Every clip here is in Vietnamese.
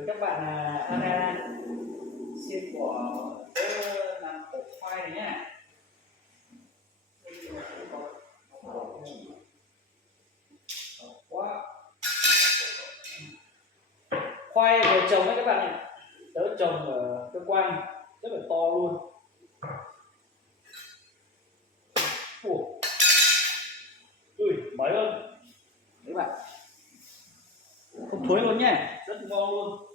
với các bạn là Ana xiên của làm cổ khoai này nhá. Quá khoai vừa trồng đấy các bạn nhỉ, tớ trồng ở cơ quan rất là to luôn. Ui mới luôn các bạn, không thối luôn nhé, rất ngon luôn.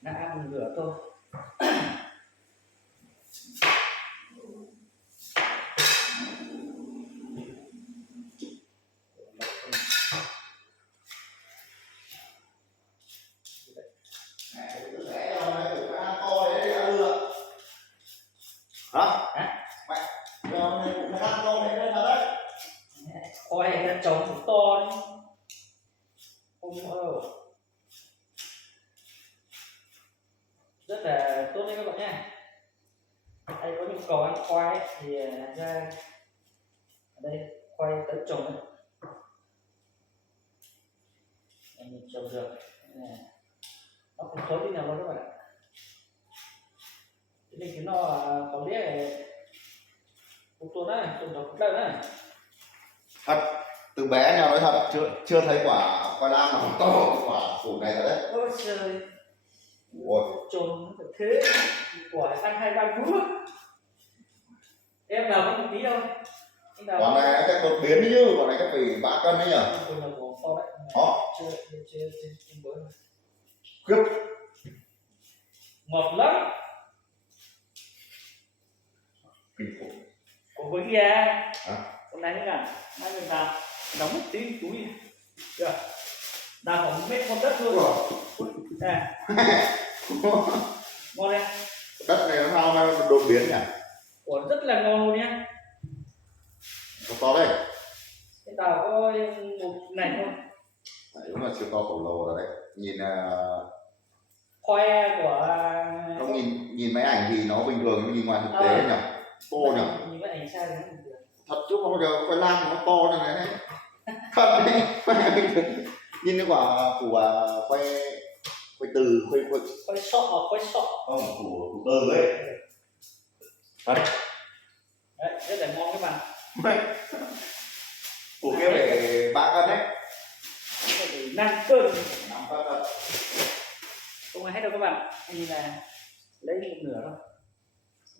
Đã ăn mình rửa thôi. Khoai nó trồng to đấy. Không rất là tốt đấy các bạn nhé. Ai có nhu cầu ăn khoai ấy, thì ra ở đây khoai tớ trồng đấy, mình trồng được nó không thối tí nào đâu các bạn. Thế nên cái nó có biết một tuần đấy, tuần đầu cũng đâu đấy. Thật, từ bé nhà nói thật chưa thấy quả khoai lang nào to quả củ này rồi đấy. Ôi trời, Ôi, trồn phải thế, quả ăn 2-3 cú. Em nào có một tí đâu. quả này chắc đột biến đấy chứ, quả này chắc phải 3 cân đấy nhở. Đó. Chưa bới. Khiếp. Ngọt lắm. Kinh khủng. Của với kia. Hả? Hôm nay thế nào? Mai mình vào đóng một tí túi. Được. Đào khoảng mét con đất luôn. Nè. Ngon đấy. Đất này nó sao mà đột biến nhỉ? Ủa rất là ngon luôn nhé. Nó to đây. Cái tàu có một này thôi. Đấy, đúng là siêu to khổng lồ rồi đấy. Nhìn Khoai của không nhìn máy ảnh thì nó bình thường, nhìn ngoài thực tế nhỉ? To nhỉ? Nhìn máy ảnh sai bình thường. Thật chứ không bao giờ khoai lang nó to như này đấy. Thật đấy. Nhìn cái quả củ khoai Khoai sọ. Không, củ tơ ấy. Thật. Đấy, rất là ngon các bạn. Củ kia phải 3 cân đấy. Phải 5 cân. 5 cân thật. Không ai hết đâu các bạn. Nhìn là lấy một nửa thôi.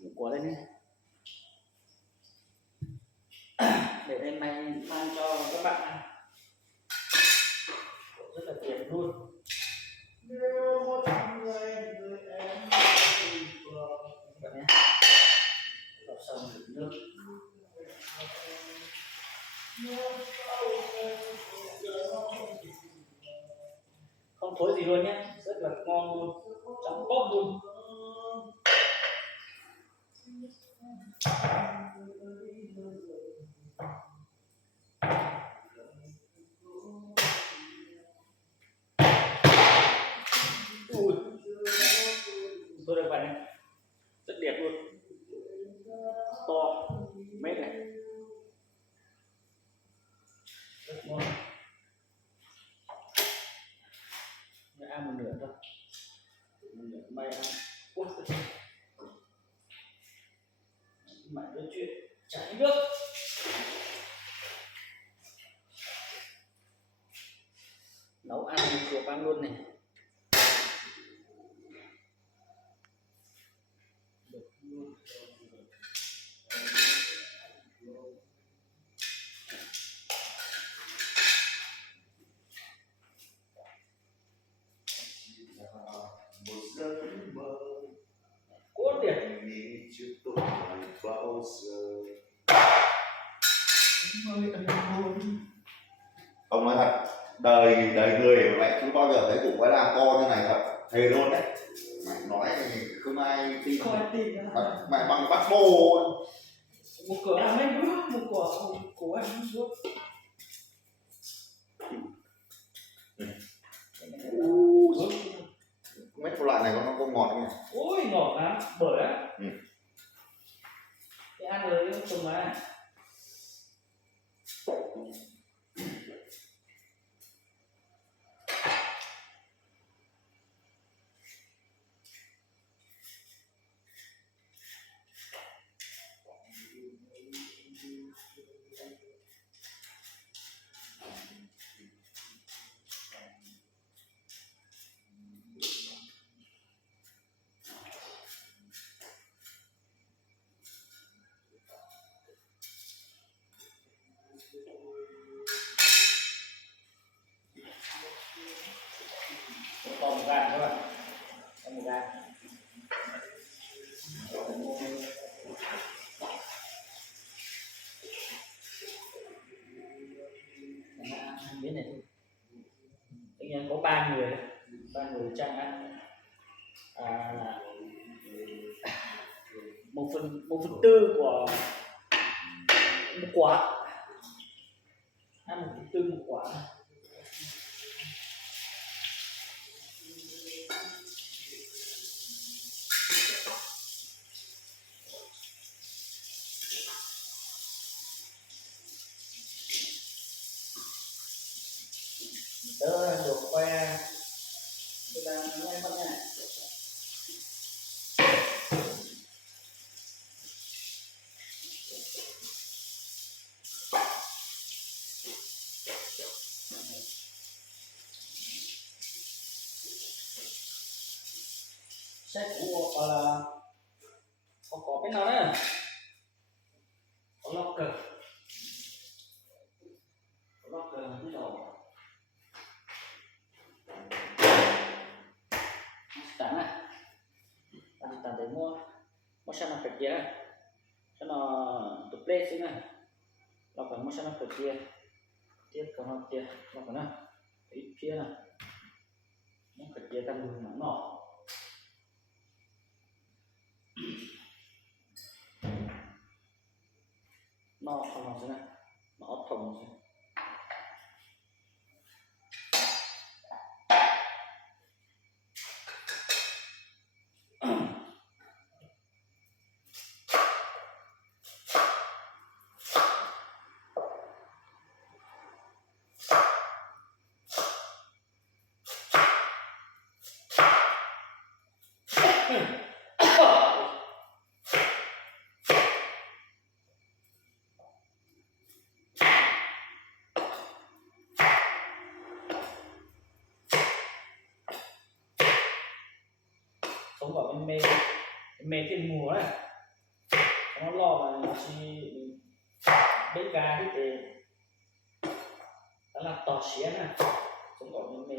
Một quả lên đi. Để lên này mang cho các bạn ăn. Rất là tuyệt luôn. Các bạn nhé. Lọc xong nước. Không thối gì luôn nhé, rất là ngon luôn, trắng bóc luôn. Ui, tôi được bạn này, rất đẹp luôn, to, mét này, rất ngon. Để ăn một nửa thôi, một nửa may ăn. Ui, mãi nói chuyện chảy nước. Nấu ăn chuột ăn luôn này. Một giấc mơ Cốt điển chưa tôi bao giờ. Ông nói thật, đời người mà mẹ chưa bao giờ thấy củ khoai lang to như này thật, thề luôn đấy. Mẹ nói không ai tin. không ai tin. Mẹ bằng bắt bô. Một cửa ăn mấy nước, một của ăn nước. Mấy loại này nó có ngọt không nhỉ? Ôi ngọt lắm, bở á. Ừ. Cái ăn rồi cùng mà. miếng này thôi. Tất nhiên có ba người Trang ăn một phần tư của một quả, ăn 1/4 một quả. Đỡ được que chúng ta ngay bắt nha. Sách của gọi là có cái nào đấy, có locker cái đầu tặng này, tặng để mua sao nó phải kia, cho nó tụt lên xíu này, nó phải mua sao nó phải kia, tiếp còn nó kia, nó phải nào, ít kia này, nó phải kia tăng đường nó nọ. Nó không thế này, nó thùng thế. Sống ở bên mê thiên mùa này, nó lo mà chi bên gà đi để nó làm tọt xía này, sống ở bên mê.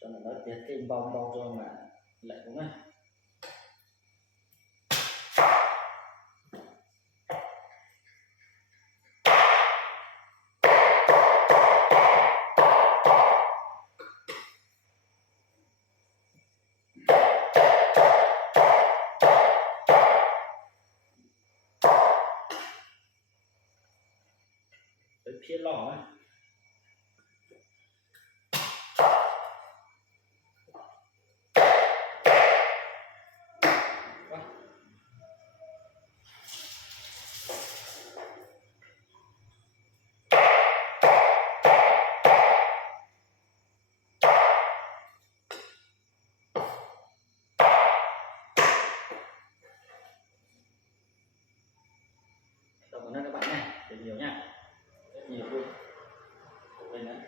Cho nó tiết thêm bao cho mà lại cũng này. Tới phía lò này. Cảm ơn các bạn nha, để nhiều nha, rất nhiều luôn. Đây nữa.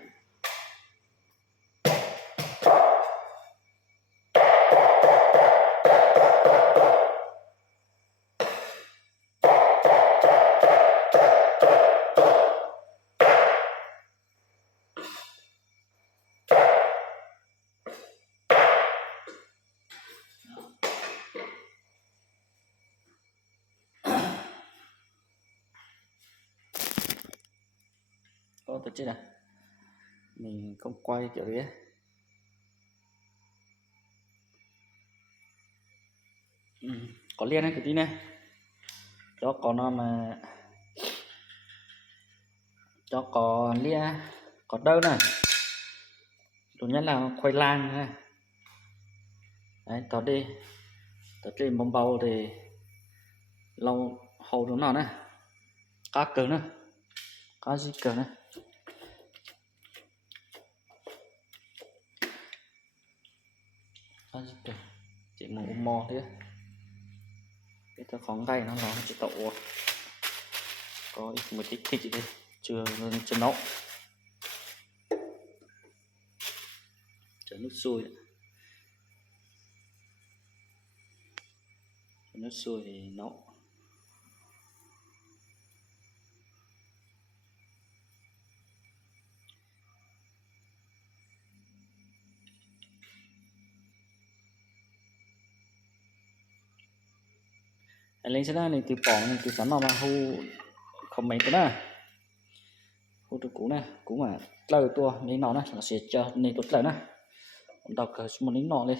Tôi chết này, mình không quay kiểu đấy. Có liên hay cái tí này cho có nó mà cho có lia có đâu này, chủ nhất là khoai lang này. Đấy, tao đi tao trên bông bầu thì lâu hầu đúng nào này, cá cờ này, cá gì cờ này. Chỉ một mò thế cái tao phóng tay nó chỉ tậu có ít một ít thịt đây chưa nấu, chờ nước sôi thì nấu. anh lên sẽ này từ bỏ này từ sáng nào mà hù không mấy cái nè hù từ cũ nè cũng mà lời tua nên nó nè nó sẽ cho nên tốt lời nè đọc một lính nọ lên